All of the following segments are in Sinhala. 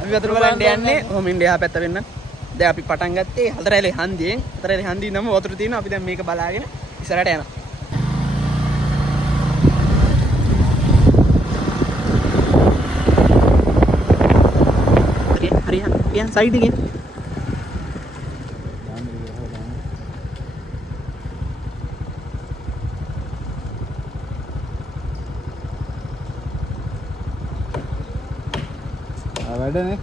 අපි වතුර බලන්න යන්නේ කොහොම ඉන්දියා පැත්ත වෙන්න. දැන් අපි පටන් ගත්තේ හතරැලේ හන්දියෙන්. හතරැලේ හන්දියෙන් නම් වතුර තියෙනවා. අපි දැන් මේක බලාගෙන ඉස්සරහට යනවා. හරි හරි සයිඩ් එකේ වැඩනේ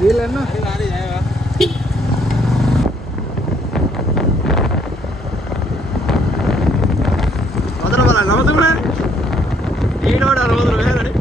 ගිහලා යන්න හරි ආවා වතුර බලන්න නවතුණා ඊට වඩා වතුර වැහැරනේ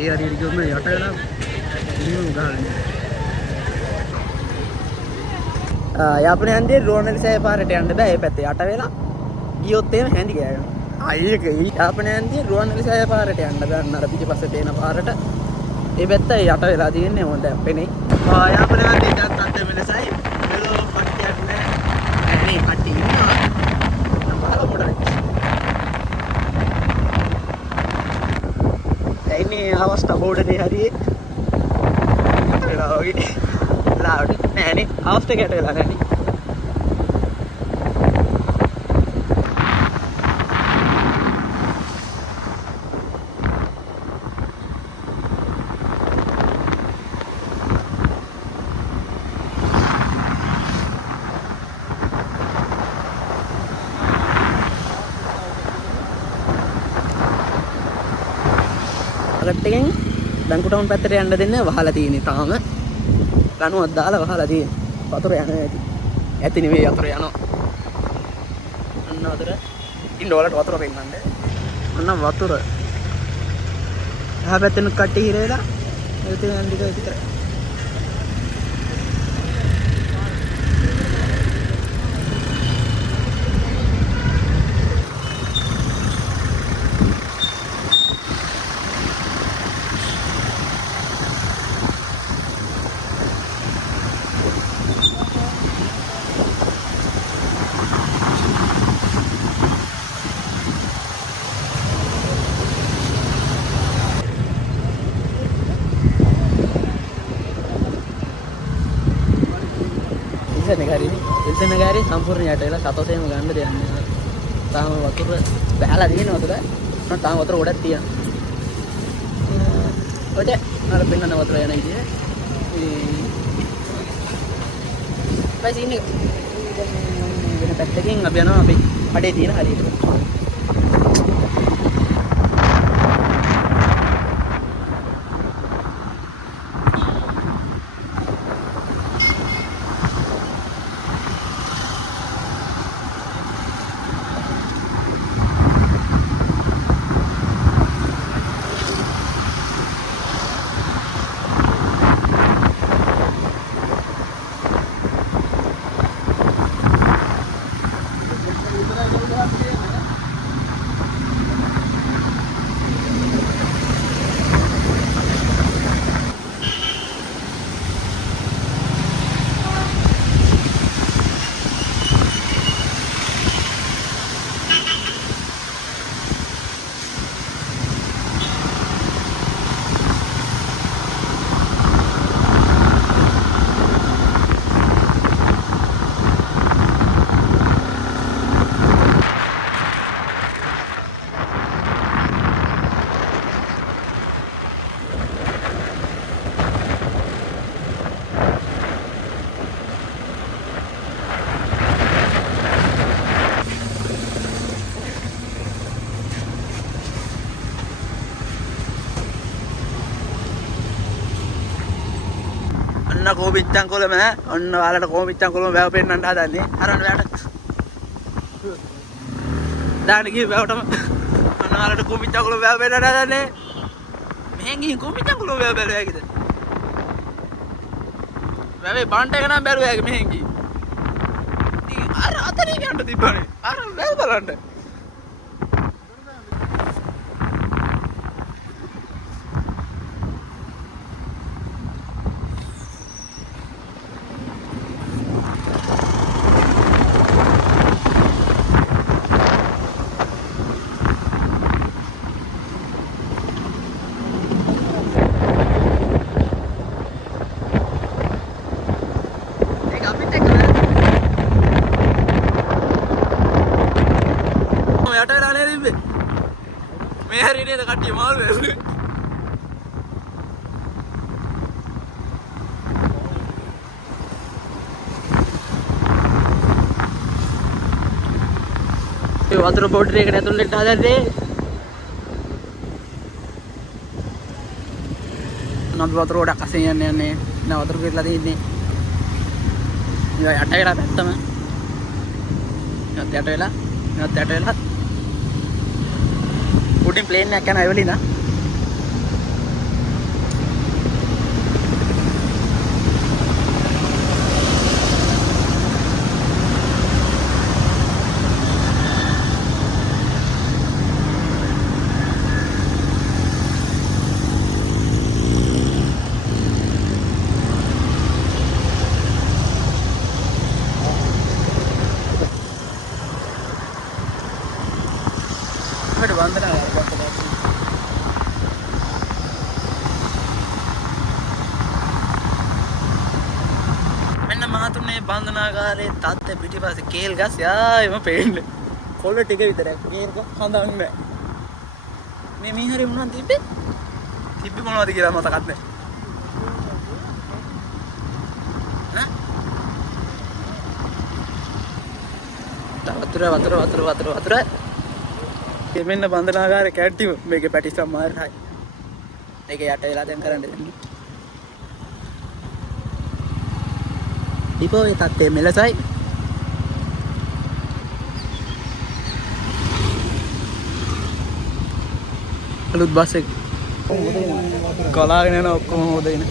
ඒ හරියට ගියොත් යට වෙලා ඉන්නේ උගහන්නේ. යාපනයේ හන්දියේ රුවන්වැලිසෑය පාරට යන්න බෑ. ඒ පැත්තේ යට වෙලා ගියොත් එහෙම හැඳි ගෑවෙනවා. ඒකයි යාපනයේ හන්දියේ රුවන්වැලිසෑය පාරට යන්න බෑ. අර පිටිපස්සේ තියෙන පාරට. ඒ පැත්ත යට වෙලා තියෙන්නේ හොඳ අපේනේ. යාපනයේ හන්දියේ ටත් අත් වෙනසයි. මෙලෝ පට්ටියක් නෑ. මේ පට්ටි ඉන්නවා. ini අවස්ථා බෝඩේ හරියේ වෙලා වගේ ලාවට නෑ නේ අවස්ථා කැට වෙලා නෑ නේ එකෙන් බැංකුටවුන් පැත්තට යන්න දෙන්නේ වහලා තියෙන්නේ තාම ලණුවක් දාලා වහලා තියෙන්නේ වතුර යනවා ඇති නෙවෙයි වතුර යනවා අන්න වතුර ඉන්න වලට වතුර පෙන්නන්නේ අන්න වතුර එහා පැත්තෙන් කට්ටි හිර වෙලා එතන යන්න දිග විතරයි ඉල්සන ගාරේ සම්පූර්ණ යට වෙලා සතෝසෙම ගන්න දෙයක් නෑ. තාම වතුර බහලා දිනන වතුර. තාම වතුර ගොඩක් තියෙනවා. ඔය අර පෙන්නන වතුර යන ඉතින්. පයිසින්නේ වෙන පැත්තකින් අපි යනවා අපි අඩේ තියෙන හරියට. කෝපිච්චන් කොළම ඔන්න ඔයාලට කෝපිච්චන් කොළම වැව පෙන්නන්න හදන්නේ අරන් වැට දාන්න ගිහ වැවටම ඔන්න ඔයාලට කෝපිච්චන් කොළම වැව පෙන්නන්න හදන්නේ මෙහෙන් ගිහින් කෝපිච්චන් කොළම වැව බැලුවා හැකිද වැවේ බන්ට එක නම් බැලුවා හැකි මෙහෙන් ගිහින් ඉතින් අර අතරින් යන්න තිබ්බනේ අර වැව බලන්න මේ හරිනේ කට්ටිය මාළු වැළුනේ ඒ වතුර බෝට් එකකට ඇතුල් වෙන්න හදන්නේ නම් වතුර ගොඩක් අසින් යන්නේ නෑ වතුර පිරලා තියෙන්නේ යට වෙලා පැත්තම යට වෙලා උඩින් ප්ලේන් එකක් යන එවලිනා මෙන්න මහතුනේ බන්ධනාගාරයේ තාත්තේ පිටිපස්සේ කේල් ගස් යායම පේන්නේ කොළ ටික විතරක් කේල් ගස් හඳන් නැහැ මේ මීහරි මොනවද තිබ්බේ මොනවද කියලා මතකත් නැහැ වතුර මෙන්න බන්ධනාගාරේ කැට්ටිම මේකේ පැටිස් අමාරුයි මේක යට වෙලා දැන් කරන්න දෙන්නේ ඩිපෝ එකත් මෙලසයි අලුත් බස් එක ගලාගෙන යන ඔක්කොම හොදගෙන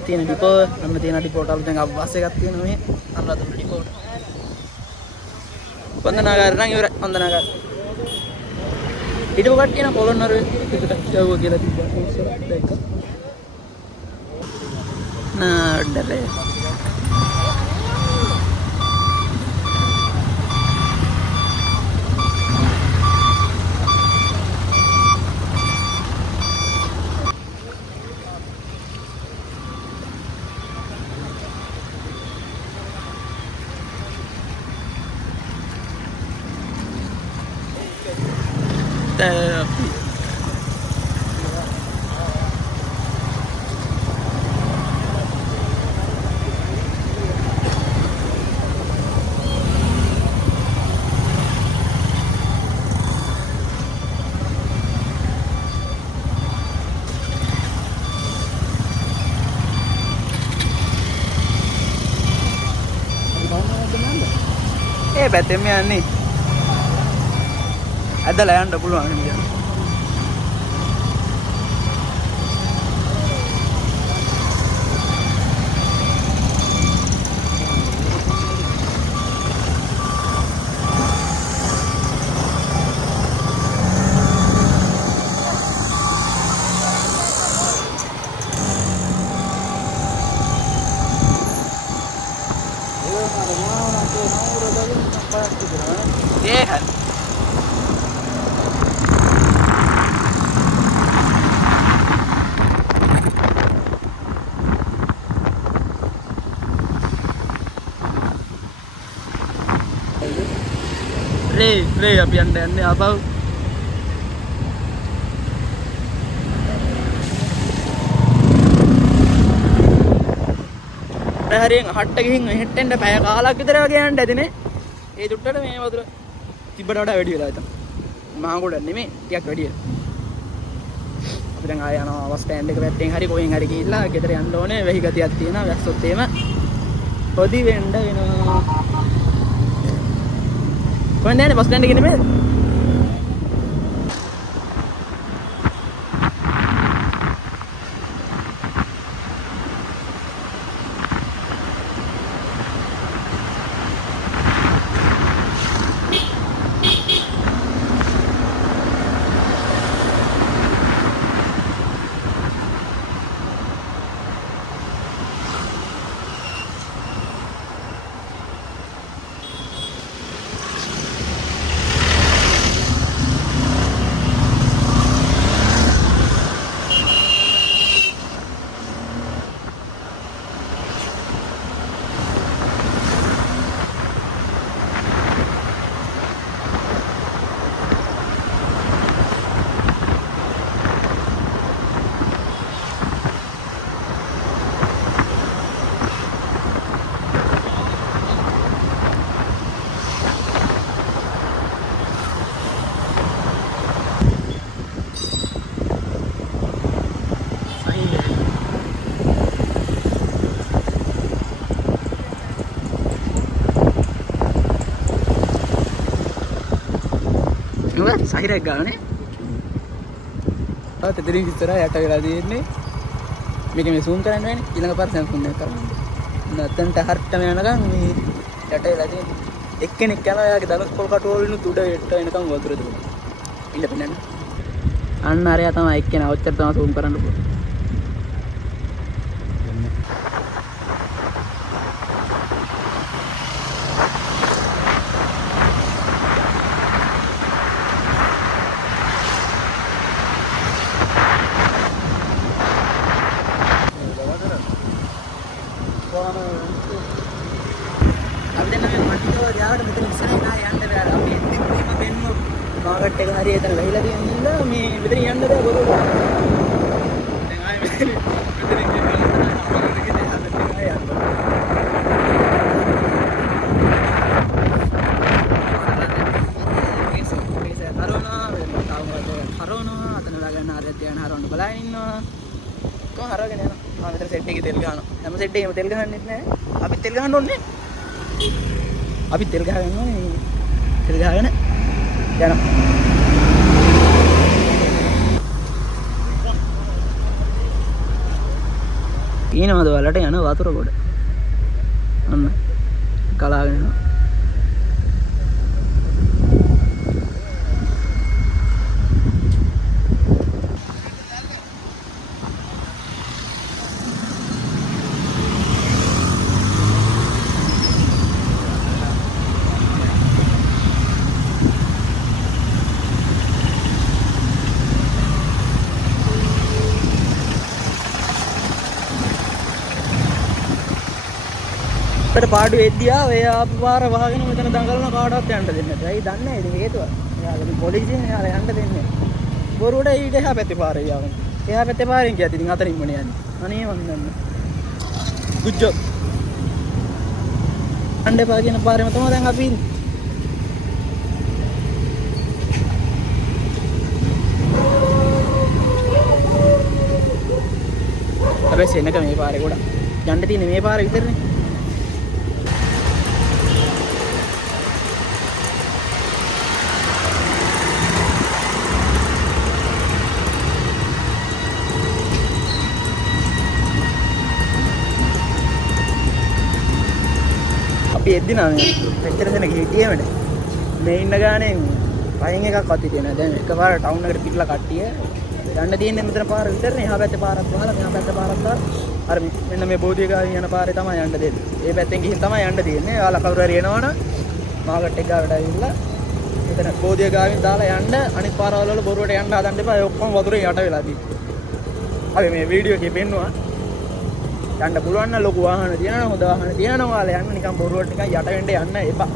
තියෙන ඩිපෝ අන්න තියෙන ඩිපෝට අලුතෙන් බස් එකක් තියෙනවා මේ අනුරාධපුර ඩිපෝට බන්ධනාගාරේ නම් ඉවරයි බන්ධනාගාර හිටපු කට්ටිය නම් පොළොන්නරුවේ පිටට යවුවා කියලා තිබ්බා ඉස්සර දැක්කා නාඩලේ ඒ පැත්තෙම යන්නේ ඇදලා යන්න පුළුවන් නේද रे අපි යන්නේ ආපහු හරියෙන් හට්ට ගිහින් හෙට එන්න පැය කාලක් විතර වගේ යන්න ඇතිනේ ඒ දුට්ටට මේ වතුර තිබ්බට වඩා වැඩි වෙලා ඉතින් මහා ගොඩ නෙමෙයි ටිකක් වැඩි වෙලා අපි දැන් ආය යනවා බස් ස්ටෑන්ඩ් එක පැත්තෙන් හරි කොහෙන් හරි ගිහිල්ලා ගෙදර යන්න ඕනේ. වෙහි ගතියක් තියෙනවා. වැස්සොත් එහෙම පොඩි වෙන්න වෙනවා. කොහෙන්ද යන්නේ බස් ස්ටෑන්ඩ් එකේ නෙමෙයි? සහිරක් ගානේ තෙතරින් ඉස්සර යට වෙලා තියෙන්නේ මේක මේ zoom කරන්න වෙන්නේ ඊළඟ පාර සම්පූර්ණ කරන්න නැත්නම් හරියටම යනකම් මේ යට වෙලා තියෙන්නේ එක්කෙනෙක් යනවා යාගේ දලස් පොල් කටුවලින් උඩ යට වෙනකම් වතුර දුවනවා ඉන්න පෙන්නන්න අන්න අරයා තමයි එක්කෙනා ඔච්චර තමයි zoom කරන්න පුළුවන් මාකට් එක හරිය එතන වෙහිලා තියෙන නිසා මේ මෙතන යන්න බෑ බොරුවට. දැන් ආයෙ මෙතන ගිහින් හරවනවා අතන දාගන්න ආරයක් තියන හරවන්න බලන් ඉන්නවා. කොහොම හරවගෙන යනවා. මම මෙතන සෙට් එකේ තෙල් ගහනවා. හැම සෙට් එකේම තෙල් ගහන්නෙත් නෑ. අපි තෙල් ගහන්න ඕනේ. අපි තෙල් ගහගෙන ඕනේ. තෙල් ගහගෙන යනවා. ඊනවද වලට යන වතුර ගොඩ. අන්න කලාගෙන යනවා. අපිට පාඩු එද්දියා ඔය ආපු පාර වහගෙන මෙතන දඟලන කාටවත් යන්න දෙන්නේ නැහැ. ඇයි දන්නේ නැහැ. ඉතින් හේතුව. එයාලා පොලිසියෙන් එයාලා යන්න දෙන්නේ නැහැ. බොරුවට ඊට එහා පැත්තේ පාරේ යවන. එහා පැත්තේ පාරෙන් ගියත් ඉතින් අතරින්මනේ යන්නේ. අනේ මන් දන්නේ. good job. අඬේ පා කියන පාරේම තමයි දැන් අපි ඉන්නේ. හැබැයි සෙනක මේ පාරේ ගොඩක් යන්න තියෙන්නේ මේ පාරේ විතරනේ. අපි එද්දි නම් මෙච්චර දෙනෙක් හිටියේමද මේ ඉන්න ගානේ පයින් එකක්වත් හිටියේ නැහැ. දැන් එකපාර ටවුන් එකට පිටලා කට්ටිය යන්න තියෙන්නේ මෙතන පාර විතරනේ. එහා පැත්තේ පාරක් වහලා මෙහා පැත්තේ පාරක් දාලා අර මෙන්න මේ බෝධිය ගාවින් යන පාරේ තමයි යන්න දෙන්නේ. ඒ පැත්තෙන් ගිහින් තමයි යන්න තියෙන්නේ. ඔයාලා කවුරු හරි එනවනම් මාකට් එක ගාවට ඇවිල්ලා මෙතන බෝධිය ගාවින් දාලා යන්න අනිත් පාරවල වල බොරුවට යන්න හදන්න එපා. ඒ ඔක්කොම වතුරේ යට වෙලා තියෙන්නේ. අපි මේ වීඩියෝ එකේ පෙන්නුවා. යන්න පුළුවන් නම් ලොකු වාහන තියෙනවා හොඳ වාහන තියෙනවා ඔයාලා යන්න නිකන් බොරුවට නිකන් යට වෙන්න යන්න එපා.